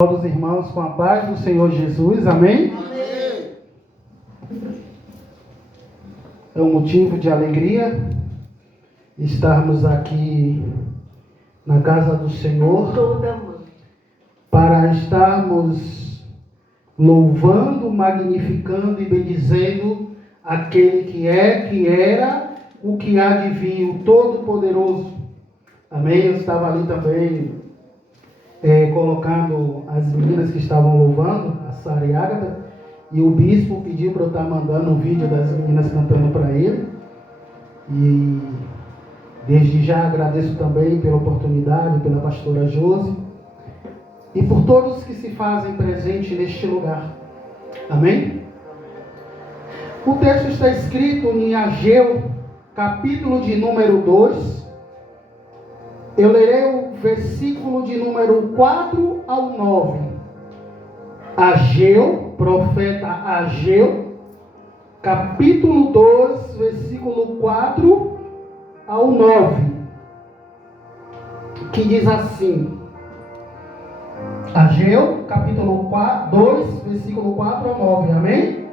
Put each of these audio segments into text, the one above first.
Todos os irmãos com a paz do Senhor Jesus, amém? Amém. É um motivo de alegria estarmos aqui na casa do Senhor para estarmos louvando, magnificando e bendizendo aquele que é, que era, o que há de vir, o Todo-Poderoso. Amém? Eu estava ali também colocando as meninas que estavam louvando, a Sara e a Agatha, e o bispo pediu para eu estar mandando um vídeo das meninas cantando para ele. E desde já agradeço também pela oportunidade, pela pastora Josi e por todos que se fazem presente neste lugar. Amém? O texto está escrito em Ageu, capítulo de número 2. Eu lerei o versículo de número 4 ao 9. Ageu, profeta Ageu, capítulo 2, versículo 4 ao 9. Que diz assim. Ageu, capítulo 2, versículo 4 ao 9. Amém?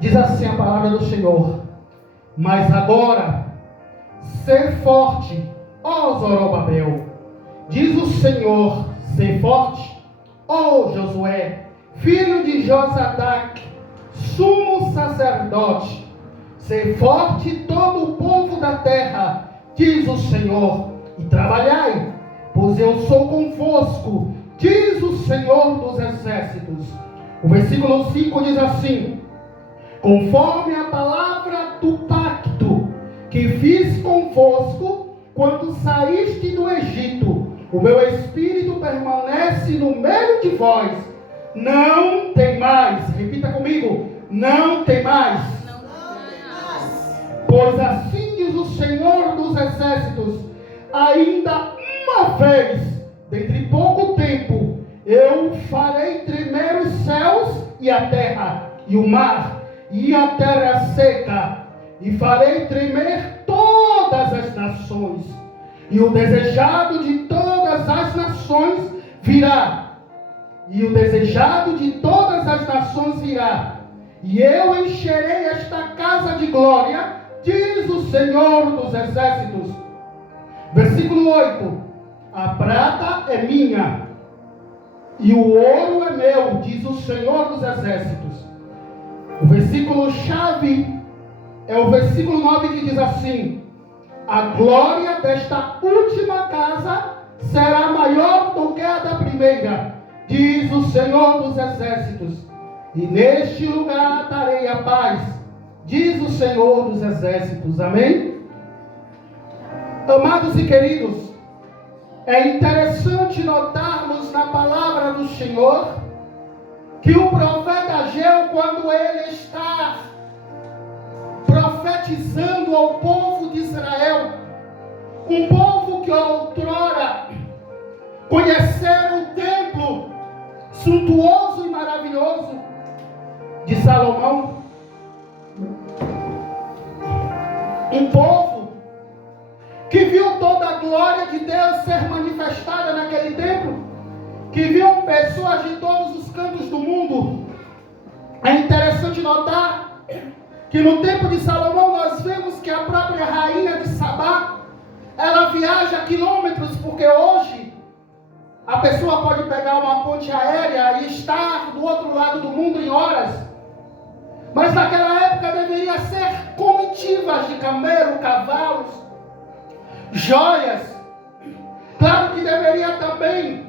Diz assim a palavra do Senhor. Mas agora, ser forte, ó Zorobabel, diz o Senhor, ser forte, ó Josué, filho de Josadac, sumo sacerdote, ser forte todo o povo da terra, diz o Senhor, e trabalhai, pois eu sou convosco, diz o Senhor dos exércitos. O versículo 5 diz assim: conforme a palavra do pacto que fiz convosco, quando saíste do Egito, o meu espírito permanece no meio de vós. Não tem mais. Repita comigo. Não tem mais. Não tem mais. Pois assim diz o Senhor dos exércitos: ainda uma vez, dentre pouco tempo, eu farei tremer os céus e a terra, e o mar, e a terra seca, e farei tremer todas as nações, e o desejado de todas as nações virá, e o desejado de todas as nações virá, e eu encherei esta casa de glória, diz o Senhor dos exércitos. Versículo 8: a prata é minha, e o ouro é meu, diz o Senhor dos exércitos. O versículo chave é o versículo 9, que diz assim: a glória desta última casa será maior do que a da primeira, diz o Senhor dos exércitos. E neste lugar darei a paz, diz o Senhor dos exércitos. Amém? Amados e queridos, é interessante notarmos na palavra do Senhor que o profeta Ageu, quando ele está profetizando ao povo de Israel, um povo que outrora conhecera o templo suntuoso e maravilhoso de Salomão, um povo que viu toda a glória de Deus ser manifestada naquele templo, que viu pessoas de todos os cantos do mundo. É interessante notar que no tempo de Salomão nós vemos que a própria rainha de Sabá, ela viaja quilômetros, porque hoje a pessoa pode pegar uma ponte aérea e estar do outro lado do mundo em horas. Mas naquela época deveria ser comitivas de camelo, cavalos, joias. Claro que deveria também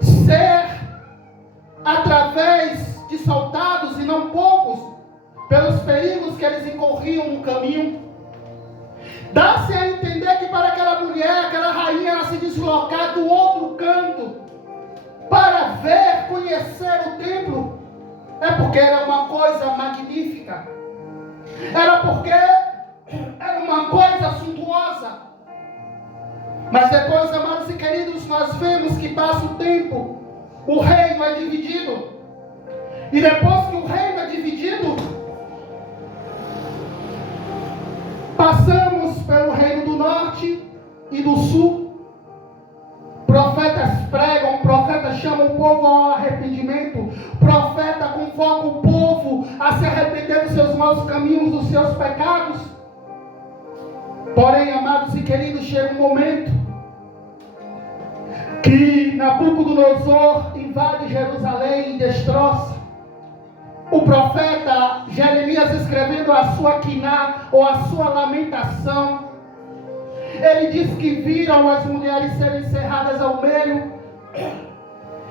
ser através de soldados e não poucos, pelos perigos que eles incorriam no caminho. Dá-se a entender que para aquela mulher, aquela rainha, ela se deslocar do outro canto para ver, conhecer o templo, é porque era uma coisa magnífica, era porque era uma coisa suntuosa. Mas depois, amados e queridos, nós vemos que passa o tempo, o reino é dividido, e depois que o reino é dividido, passamos pelo reino do norte e do sul. Profetas pregam, profetas o povo ao arrependimento. O profeta convoca o povo a se arrepender dos seus maus caminhos, dos seus pecados. Porém, amados e queridos, chega um momento que Nabucodonosor invade Jerusalém e destroça. O profeta Jeremias, escrevendo a sua quiná ou a sua lamentação, ele diz que viram as mulheres serem cerradas ao meio.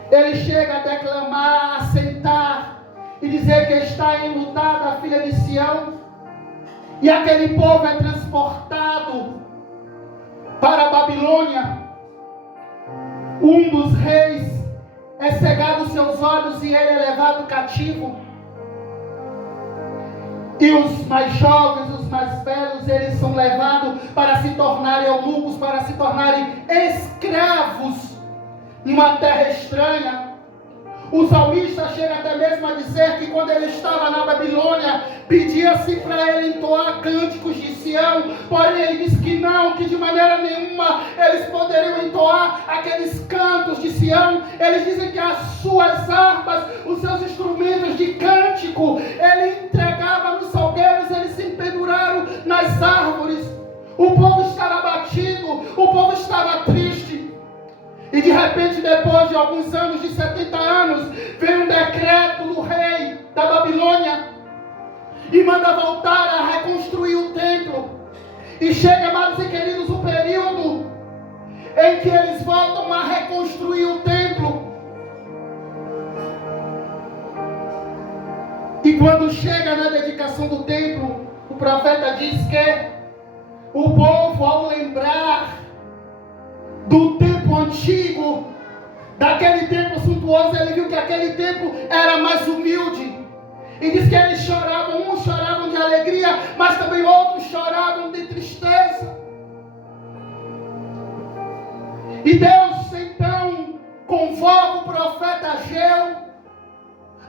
Ele chega a declamar, a sentar e dizer que está enlutada a filha de Sião. E aquele povo é transportado para a Babilônia. Um dos reis é cegado os seus olhos e ele é levado cativo. E os mais jovens, os mais velhos, eles são levados para se tornarem eunucos, para se tornarem escravos numa terra estranha. O salmista chega até mesmo a dizer que quando ele estava na Babilônia, pedia-se para ele entoar cânticos de Sião, porém ele diz que não, que de maneira nenhuma eles poderiam entoar aqueles cantos de Sião. Eles dizem que as suas harpas, os seus instrumentos de cântico, ele entregava nos salgueiros, eles se penduraram nas árvores. O povo estava abatido, o povo estava triste. E de repente, depois de alguns anos, de 70 anos, vem um decreto do rei da Babilônia e manda voltar a reconstruir o templo. E chega, amados e queridos, o período em que eles voltam a reconstruir o templo. E quando chega na dedicação do templo, o profeta diz que o povo, ao lembrar do tempo antigo, daquele templo suntuoso, ele viu que aquele templo era mais humilde. E diz que eles choravam, uns choravam de alegria, mas também outros choravam de tristeza. E Deus então convoca o profeta Ageu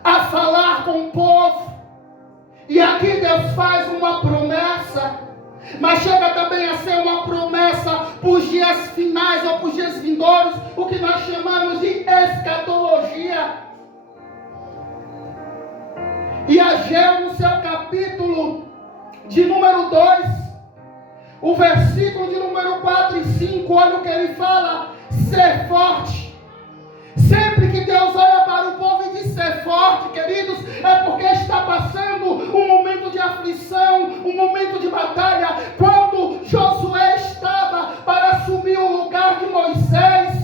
a falar com o povo. E aqui Deus faz uma promessa, mas chega também a ser uma promessa para os dias finais ou para os dias vindouros, o que nós chamamos de escatologia. E Ageu, no seu capítulo de número 2, o versículo de número 4 e 5, olha o que ele fala: ser forte. Sempre que Deus olha para o povo e diz ser forte, queridos, é porque está passando um momento de aflição, um momento de batalha. Quando Josué estava para assumir o lugar de Moisés,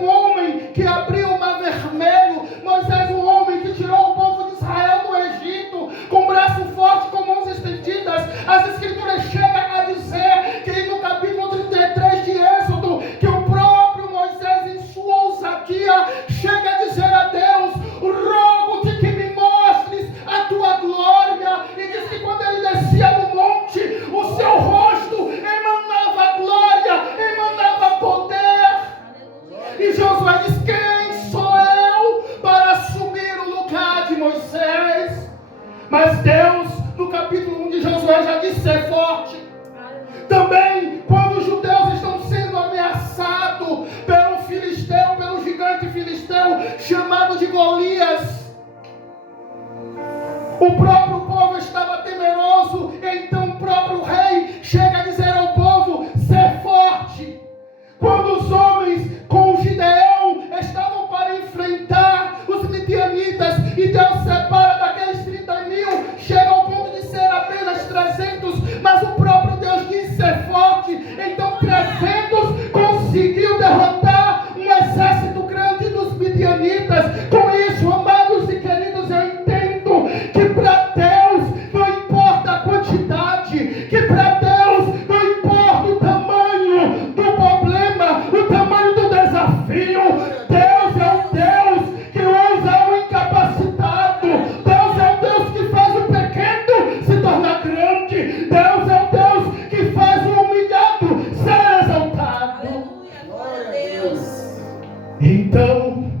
um homem que abriu o mar vermelho, Moisés, um homem que tirou o povo de Israel do Egito, com braço forte, com mãos estendidas. As escrituras chegam a dizer que no capítulo 33 de Êxodo, que o próprio Moisés, em sua ousadia, chega a dizer a Deus: rogo-te que me mostres a tua glória. E diz que quando ele descia no monte, o seu rosto emanava glória, emanava poder. E Josué diz: quem sou eu para assumir o lugar de Moisés? Mas Deus, no capítulo 1 de Josué, já disse ser forte. Também, quando os judeus estão sendo ameaçados pelo filisteu, pelo gigante filisteu chamado de Golias, o próprio povo estava temeroso. Então o próprio rei chega a dizer ao povo: ser forte. Quando os homens com Gideão estavam para enfrentar os midianitas, e Deus separa daqueles 30.000, chega ao ponto de ser apenas 300, mas o próprio Deus diz ser forte. Então 300 conseguiu derrotar um exército grande dos midianitas. Com isso, amados e queridos, eu entendo que para Deus não importa a quantidade, que para Deus não importa o tamanho do problema, o tamanho do desafio. Deus é um Deus que usa o incapacitado. Deus é um Deus que faz o pequeno se tornar grande. Deus é um Deus que faz o humilhado ser exaltado. Aleluia, glória a Deus. Então,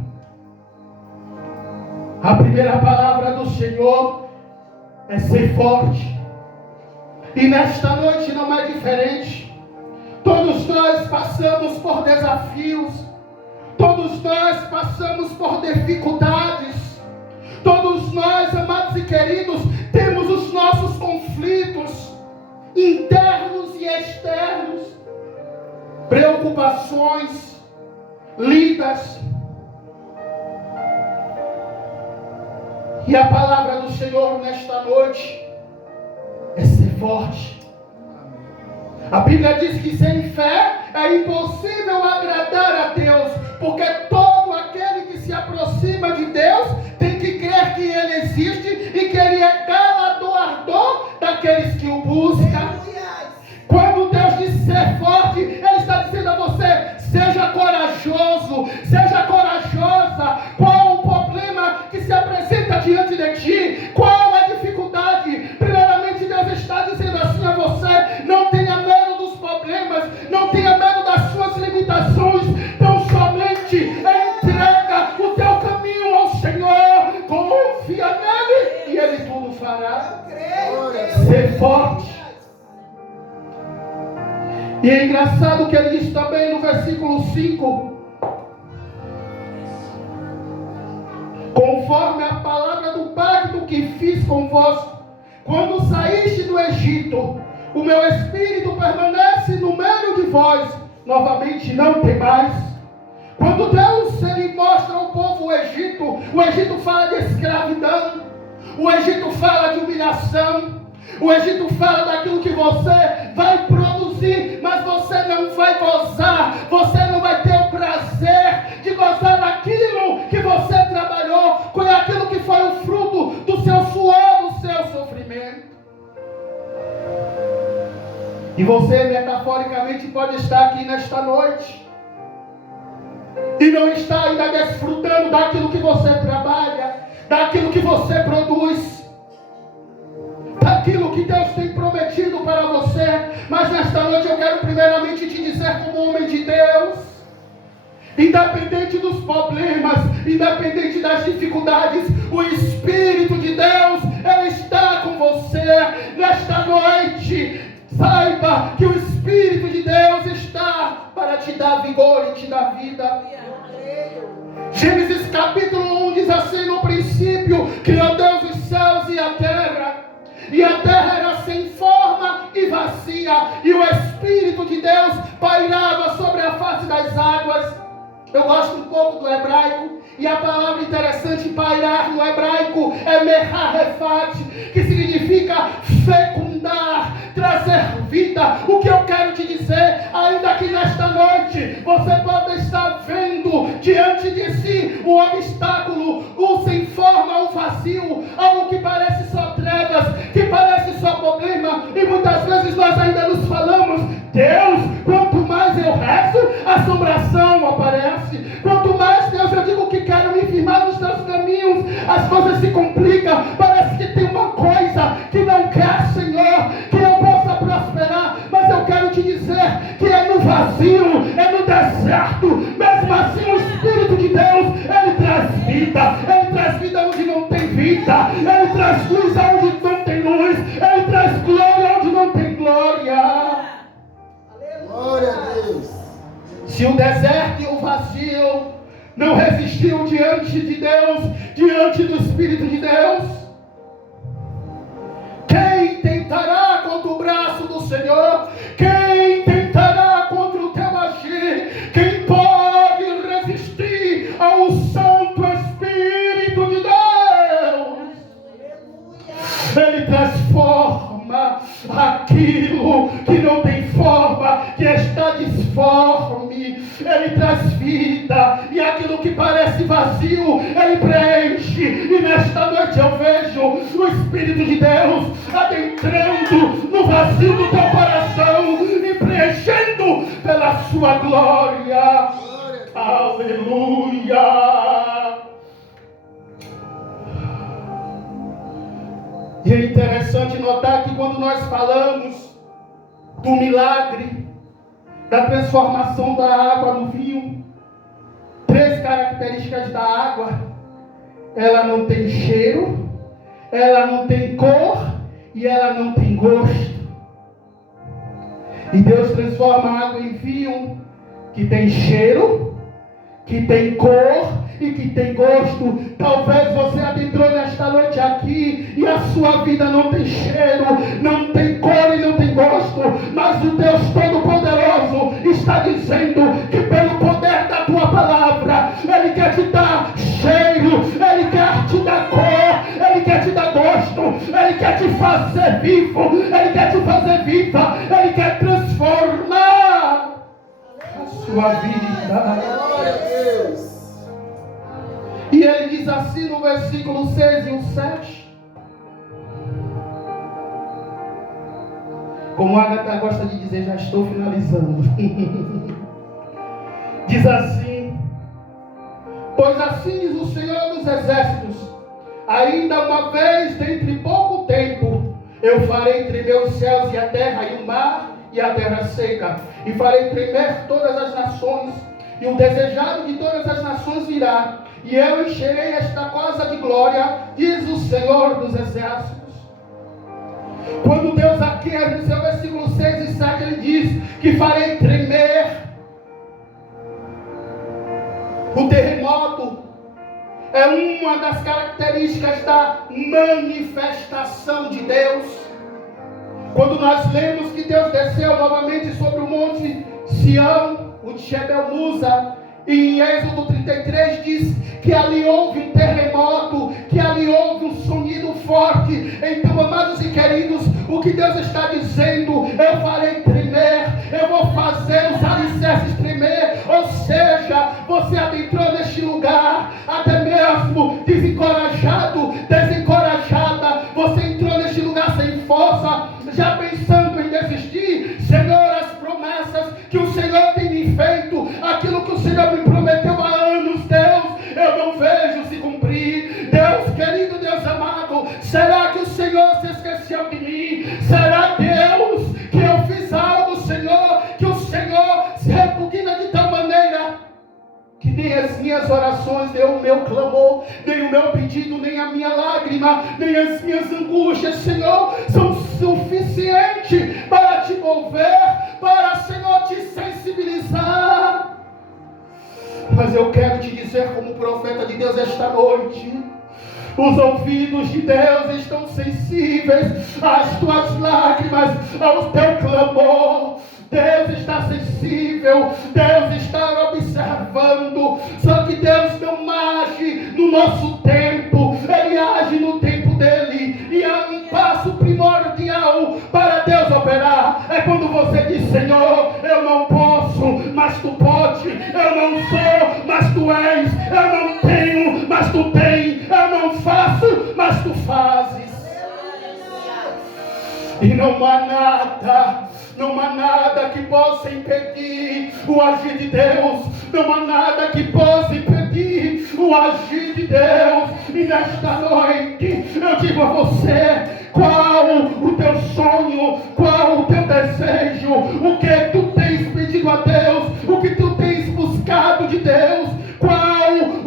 a primeira palavra do Senhor é ser forte. E nesta noite não é diferente. Todos nós passamos por desafios. Todos nós passamos orações lidas. E a palavra do Senhor nesta noite é ser forte. A Bíblia diz que sem fé é impossível agradar a Deus, porque todo aquele que se aproxima de Deus tem que crer que Ele existe e que Ele é galardoador daqueles que o buscam. Quando Deus diz ser forte, Ele está dizendo a você: seja corajoso, seja corajosa. Qual o problema que se apresenta diante de ti? Qual a dificuldade? Primeiramente, Deus está dizendo assim a você: não tenha medo dos problemas, não tenha medo das suas limitações, tão somente entrega o teu caminho ao Senhor, confia nele e Ele tudo fará. Ser forte. E é engraçado que ele diz também no versículo 5: conforme a palavra do pacto que fiz convosco, quando saíste do Egito, o meu espírito permanece no meio de vós, novamente não temais. Quando Deus ele mostra ao povo o Egito fala de escravidão, o Egito fala de humilhação, o Egito fala daquilo que você vai produzir, mas você não vai gozar, você não vai ter o prazer de gozar daquilo que você trabalhou, com aquilo que foi o fruto do seu suor, do seu sofrimento. E você metaforicamente pode estar aqui nesta noite e não está ainda desfrutando daquilo que você trabalha, daquilo que você produz, daquilo que Deus tem prometido para você. Mas nesta noite eu quero primeiramente te dizer, como homem de Deus, independente dos problemas, independente das dificuldades, o Espírito de Deus, Ele está com você. Nesta noite, saiba que o Espírito de Deus está para te dar vigor e te dar vida. Gênesis capítulo 1 diz assim: no princípio criou Deus os céus e a terra era sem forma e vazia, e o Espírito de Deus pairava sobre a face das águas. Eu gosto um pouco do hebraico, e a palavra interessante pairar no hebraico é merharefat, que significa fecundar, trazer vida. O que eu quero te dizer, ainda que nesta noite você pode estar vendo diante de si o obstáculo, o sem forma, o vazio, algo que parece só trevas, que parece só problema, e muitas vezes nós ainda nos falamos: Deus, quanto mais eu rezo, assombração aparece. Quanto mais, Deus, eu digo que quero me firmar nos teus caminhos, as coisas se complicam. Parece que tem uma coisa que não quer, Senhor, que eu possa prosperar. Mas eu quero te dizer que é no vazio, é no deserto, mesmo assim o Espírito de Deus, Ele traz vida onde não tem vida, Ele traz luz onde não tem luz, Ele traz glória onde não tem glória. Glória a Deus. Se o deserto e o vazio não resistiu diante de Deus, diante do Espírito de Deus, quem tentará contra o braço do Senhor? Quem tentará contra o teu agir? Quem pode resistir ao Santo Espírito de Deus? Ele transforma aquilo que não tem forma, que está disforme. Ele traz vida, e aquilo que parece vazio, Ele preenche. E nesta noite eu vejo o Espírito de Deus adentrando no vazio do teu coração e preenchendo pela sua glória. Aleluia. E é interessante notar que quando nós falamos do milagre, da transformação da água no vinho, 3 características da água: ela não tem cheiro, ela não tem cor e ela não tem gosto. E Deus transforma a água em vinho que tem cheiro, que tem cor e que tem gosto. Talvez você adentrou nesta noite aqui e a sua vida não tem cheiro, não tem cor e não tem gosto, mas o Deus Todo-Poderoso está dizendo que te dar cheiro, Ele quer te dar cor, Ele quer te dar gosto, Ele quer te fazer vivo, Ele quer te fazer viva, Ele quer transformar a sua vida. Glória a Deus. E Ele diz assim no versículo 6 e o 7. Como a Agatha gosta de dizer, já estou finalizando. Diz assim: pois assim diz o Senhor dos Exércitos, ainda uma vez, dentre pouco tempo, eu farei tremer os céus e a terra, e o mar e a terra seca, e farei tremer todas as nações, e o desejado de todas as nações virá, e eu encherei esta casa de glória, diz o Senhor dos Exércitos. Quando Deus aqui, no seu versículo 6 e 7, Ele diz que farei tremer. O terremoto é uma das características da manifestação de Deus. Quando nós lemos que Deus desceu novamente sobre o monte Sião, o de Jebel Musa, e em Êxodo 33 diz que ali houve um terremoto, que ali houve um sonido forte. Então, amados e queridos, o que Deus está dizendo: eu farei tremer, eu vou fazer os alicerces tremer. Ou seja, você adentrou neste lugar, até mesmo desencorajado, desencorajada, você entrou neste lugar sem força, já pensando em desistir. Senhor, as promessas que o Senhor tem me feito, aquilo que o Senhor me prometeu há anos, Deus, eu não vejo se cumprir. Deus querido, Deus amado, será que o Senhor se esqueceu de mim? Será, Deus, que eu fiz algo, Senhor, que o Senhor se repugna de tal maneira que nem as minhas orações, nem o meu clamor, nem o meu pedido, nem a minha lágrima, nem as minhas angústias, Senhor, são suficientes para te mover, para, Senhor, te sensibilizar? Mas eu quero te dizer, como profeta de Deus esta noite, os ouvidos de Deus estão sensíveis às tuas lágrimas, ao teu clamor. Deus está sensível, Deus está observando. Só que Deus não age no nosso tempo, Ele age no tempo dele. E há um passo primordial para Deus operar: é quando você diz: Senhor, eu não posso, mas tu pode. Eu não sou, mas tu és. Eu não tenho, mas tu tens. Eu não faço, mas tu fazes. E não há nada que possa impedir o agir de Deus. Não há nada que possa impedir o agir de Deus. E nesta noite eu digo a você: qual o teu sonho? Qual o teu desejo? O que tu tens pedido a Deus? O que tu tens buscado de Deus? Qual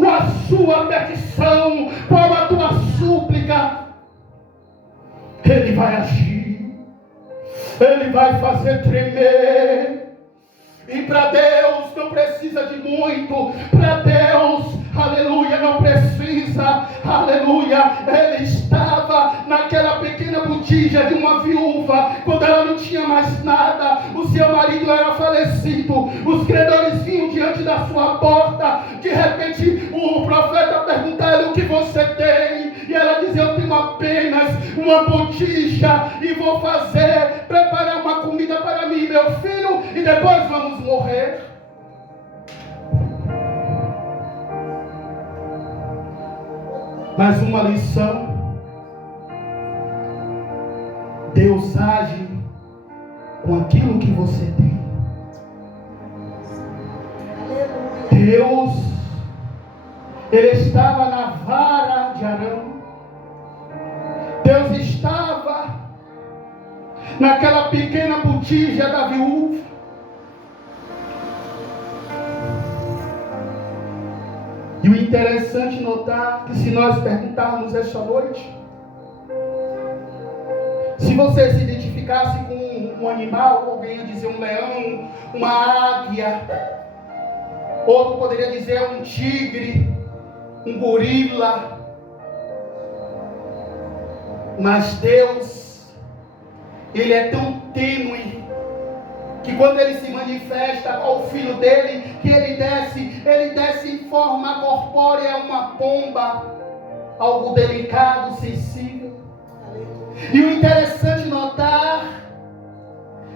a sua petição? Qual a tua súplica? Ele vai agir, Ele vai fazer tremer. E para Deus não precisa de muito. Para Deus, aleluia, não precisa, aleluia. Ele estava naquela pequena botija de uma viúva, quando ela não tinha mais nada, o seu marido era falecido, os credores vinham diante da sua porta. De repente o profeta pergunta a ela: o que você tem? E ela diz: eu tenho apenas uma botija e vou preparar uma comida para mim e meu filho, e depois vamos morrer. Mais uma lição: Deus age com aquilo que você tem. Deus, Ele estava na vara de Arão. Deus estava naquela pequena botija da viúva. E o interessante notar que, se nós perguntarmos esta noite, se você se identificasse com um animal, alguém ia dizer um leão, uma águia, outro poderia dizer um tigre, um gorila. Mas Deus, Ele é tão tênue que quando ele se manifesta ao filho dele, que ele desce em forma corpórea, uma pomba, algo delicado, sensível. E o interessante notar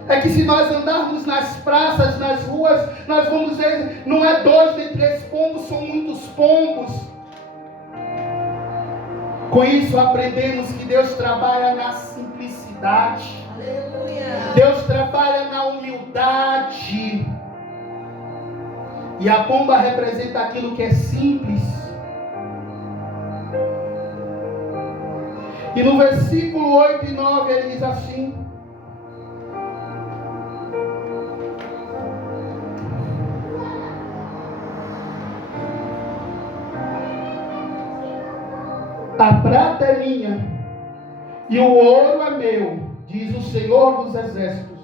é que se nós andarmos nas praças, nas ruas, nós vamos ver, não é 2 nem 3 pombos, são muitos pombos. Com isso aprendemos que Deus trabalha na simplicidade. Aleluia. Deus trabalha na humildade. E a pomba representa aquilo que é simples. E no versículo 8 e 9 ele diz assim: a prata é minha e o ouro é meu, diz o Senhor dos Exércitos.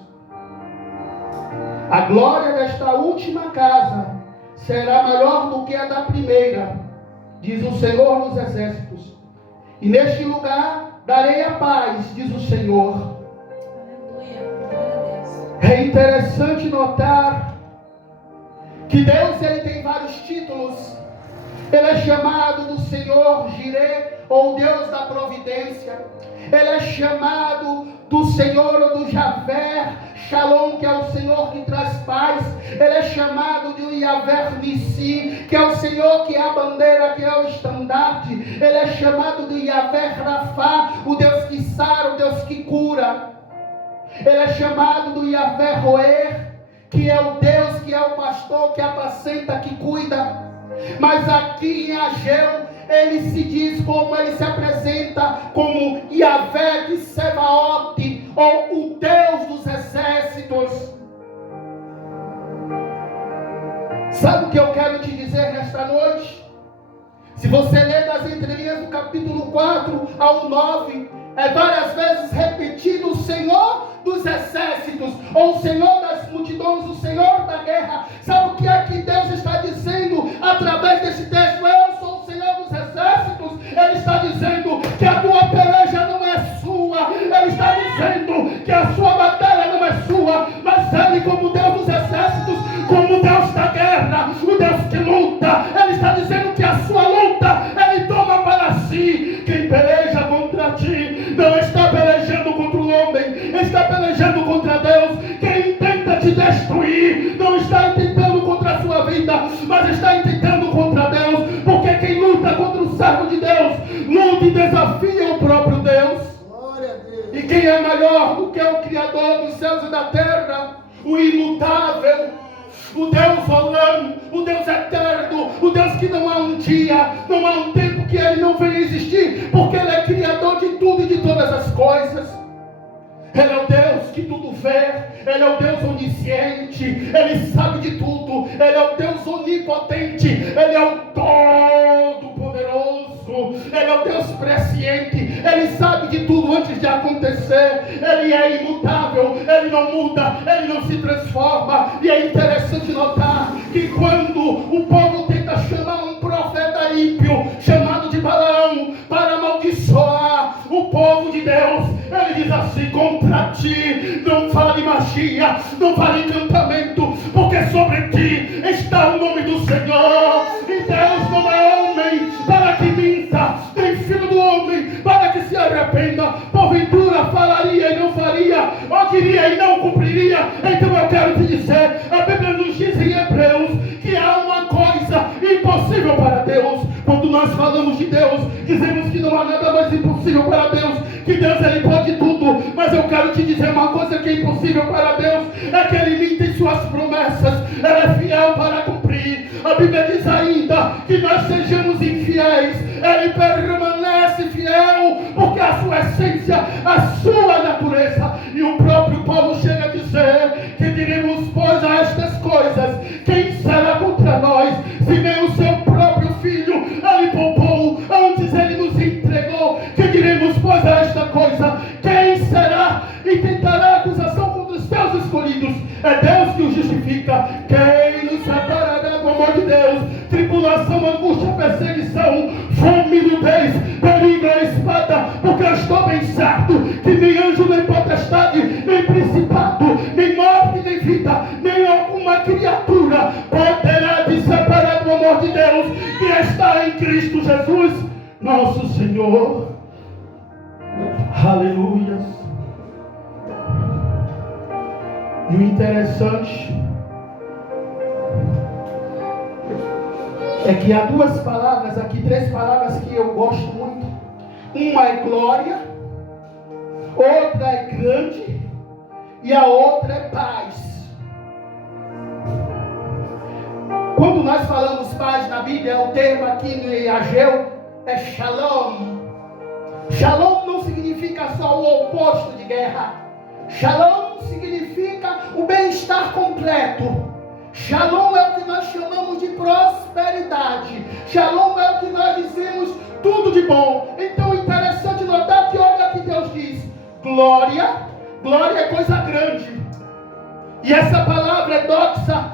A glória desta última casa será maior do que a da primeira, diz o Senhor dos Exércitos. E neste lugar darei a paz, diz o Senhor. Aleluia. Glória a Deus. É interessante notar que Deus ele tem vários títulos. Ele é chamado do Senhor Jireh, ou Deus da providência. Ele é chamado do Senhor ou do Javé Shalom, que é o Senhor que traz paz. Ele é chamado de Yavé Nissi, que é o Senhor que é a bandeira, que é o estandarte. Ele é chamado de Yavé Rafá, o Deus que sara, o Deus que cura. Ele é chamado do Yavé Roer, que é o Deus que é o pastor, que apacenta, que cuida. Mas aqui em Ageu, ele se diz como, ele se apresenta como Yavé de Sebaote, ou o Deus dos exércitos. Sabe o que eu quero te dizer nesta noite? Se você ler das entrelinhas do capítulo 4 ao 9, é várias vezes repetido o Senhor dos exércitos, ou o Senhor das multidões, o Senhor da guerra. Sabe o que é que Deus está dizendo através desse texto? Eu sou o Senhor dos exércitos. Ele está dizendo que a tua peleja não é sua. Ele está dizendo que a sua batalha não é sua, mas Ele, como Deus dos exércitos, como Deus da guerra, o Deus que luta, Ele está dizendo que a sua luta Ele toma para si. Quem peleja contra ti não está pelejando contra o homem, está pelejando contra Deus. Quem tenta te destruir não está tentando contra a sua vida, mas está tentando contra Deus, porque quem luta contra o servo de Deus luta e desafia o próprio Deus. Glória a Deus. E quem é maior do que o Criador dos céus e da terra, o imutável, o Deus Olam, o Deus eterno, o Deus que não há um dia, não há um tempo que Ele não venha existir, porque Ele é Criador de tudo e de todas as coisas. Ele é o Deus que tudo vê, Ele é o Deus onisciente, Ele sabe de tudo, Ele é o Deus onipotente, Ele é o Todo-Poderoso, Ele é o Deus presciente, Ele sabe de tudo antes de acontecer, Ele é imutável, Ele não muda, Ele não se transforma. E é interessante notar que quando o povo tenta chamar um profeta ímpio, chamado de Balaão, para amaldiçoar o povo de Deus, ele diz assim: contra ti não fale magia, não fale encantamento, porque sobre ti está o nome do Senhor. E Deus não é homem para que minta, nem filho do homem para que se arrependa. Porventura falaria e não faria, ou diria e não cumpriria. Então eu quero te dizer, a Bíblia nos diz em Hebreus que há uma coisa impossível para Deus. Quando nós falamos de Deus, dizemos que não há nada mais impossível para Deus, que Deus Ele pode tudo. Mas eu quero te dizer uma coisa que é impossível para Deus, é que Ele minta em suas promessas, Ele é fiel para cumprir. A Bíblia diz ainda que nós sejamos infiéis, Ele permanece fiel, porque a sua essência, a sua natureza. E o próprio Paulo chega a dizer que diremos, pois, a estas coisas, quem será contra nós, se nem o seu próprio Filho Ele poupou, antes Ele nos entregou. Que diremos, pois, a esta coisa, quem será e tentará acusação contra os teus escolhidos? É Deus que os justifica. Quem nos separará do amor de Deus? Tribulação, angústia, perseguição, fome, nudez, perigo, a espada. Porque eu estou bem certo que nem anjo, nem potestade, nem principado, nem morte, nem vida, está em Cristo Jesus, nosso Senhor. Aleluia. E o interessante é que há duas palavras aqui, três palavras que eu gosto muito. Uma é glória, outra é grande e a outra é paz. Quando nós falamos paz na Bíblia, o termo aqui em Ageu é shalom. Shalom não significa só o oposto de guerra. Shalom significa o bem-estar completo. Shalom é o que nós chamamos de prosperidade. Shalom é o que nós dizemos tudo de bom. Então é interessante notar que olha que Deus diz: glória. Glória é coisa grande. E essa palavra é doxa,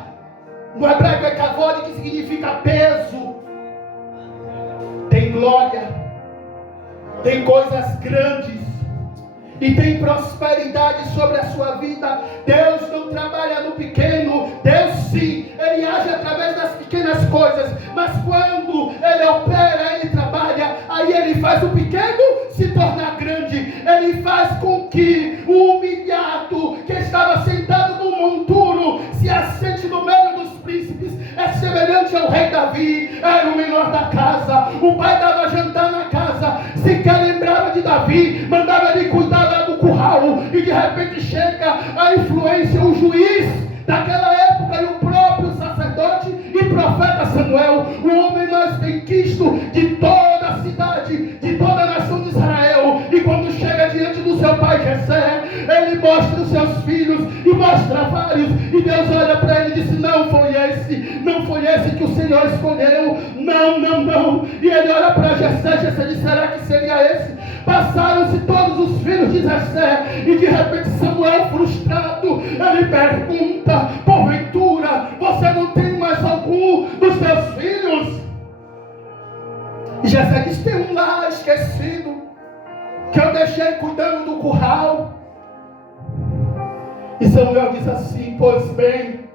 no hebraico é kavod, que significa peso. Tem glória, tem coisas grandes e tem prosperidade sobre a sua vida. Deus não trabalha no pequeno. Deus sim, Ele age através das pequenas coisas, mas quando Ele opera, Ele trabalha, aí Ele faz o pequeno se tornar grande. Ele faz com que o humilhado que estava sentado no monturo se assente no meio dos príncipes. É semelhante ao rei Davi, era o menor da casa. O pai dava jantar na casa, sequer lembrava de Davi, mandava ele cuidar lá do curral, e de repente chega a influência, o juiz daquela época e o próprio sacerdote e profeta Samuel, o homem mais benquisto de toda a cidade, de toda a nação de Israel. E quando chega diante do seu pai Jessé, ele mostra os seus filhos e mostra vários, e Deus olha para ele e diz: não foi esse que o Senhor escolheu, não. E ele olha para Jessé, Jessé diz: será que seria esse? Passaram-se todos os filhos de Jessé, e de repente Samuel, frustrado, ele pergunta: porventura você não tem mais algum dos teus filhos? E Jessé diz: tem um lá esquecido, que eu deixei cuidando do curral. E Samuel diz assim: pois bem,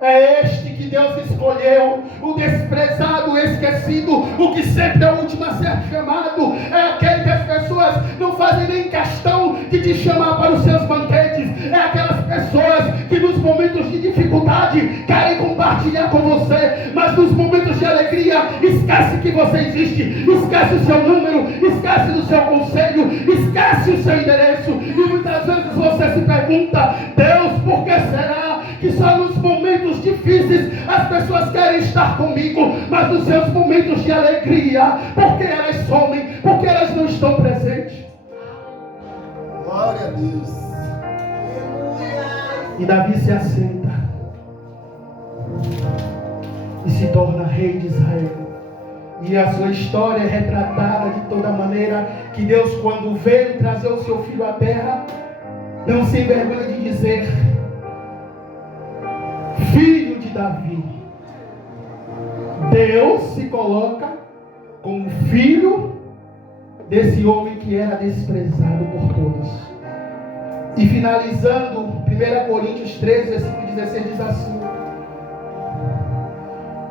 é este que Deus escolheu, o desprezado, o esquecido, o que sempre é o último a ser chamado. É aquele que as pessoas não fazem nem questão de te chamar para os seus banquetes. É aquelas pessoas que nos momentos de dificuldade querem compartilhar com você, mas nos momentos de alegria esquece que você existe, esquece o seu número, esquece do seu conselho, esquece o seu endereço. E muitas vezes você se pergunta: Deus, por que será que só nos momentos difíceis as pessoas querem estar comigo, mas nos seus momentos de alegria, porque elas somem, porque elas não estão presentes? Glória a Deus. E Davi se assenta e se torna rei de Israel. E a sua história é retratada de toda maneira que Deus, quando veio trazer o seu filho à terra, não se envergonha de dizer: filho de Davi. Deus se coloca como filho desse homem que era desprezado por todos. E finalizando, 1 Coríntios 13, versículo 16 diz assim: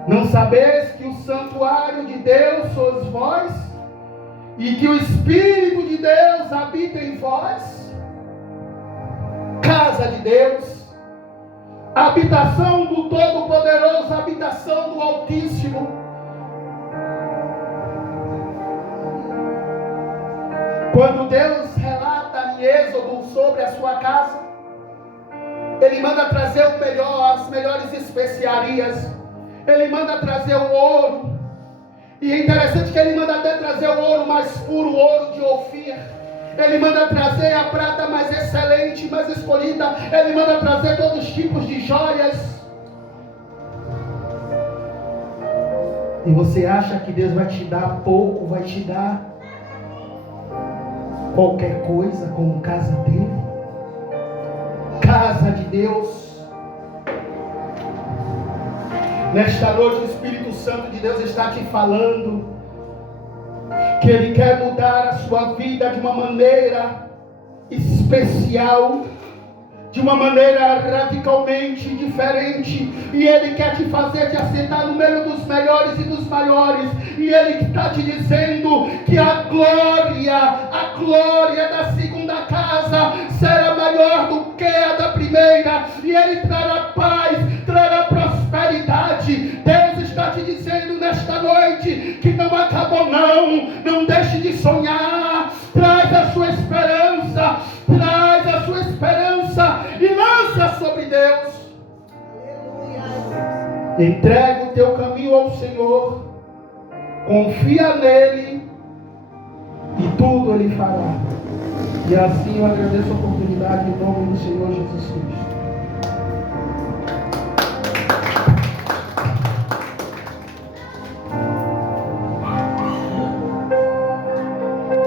não sabeis que o santuário de Deus sois vós, e que o Espírito de Deus habita em vós? Casa de Deus, habitação do Todo-Poderoso, habitação do Altíssimo. Quando Deus relata em Êxodo sobre a sua casa, Ele manda trazer o melhor, as melhores especiarias. Ele manda trazer o ouro. E é interessante que Ele manda até trazer o ouro mais puro, o ouro de Ofir. Ele manda trazer a prata mais excelente, mais escolhida. Ele manda trazer todos os tipos de joias. E você acha que Deus vai te dar pouco, vai te dar qualquer coisa como casa dele? Casa de Deus. Nesta noite o Espírito Santo de Deus está te falando que Ele quer mudar a sua vida de uma maneira especial, de uma maneira radicalmente diferente, e Ele quer te fazer te assentar no meio dos melhores e dos maiores, e Ele está te dizendo que a glória da segunda casa será maior do que a da primeira, e Ele trará paz, trará prosperidade. Deus está te dizendo nesta noite que não acabou não deixe de sonhar, traz a sua esperança e lança sobre Deus. Entrega o teu caminho ao Senhor, confia nele e tudo Ele fará. E assim eu agradeço a oportunidade em nome do Senhor Jesus Cristo.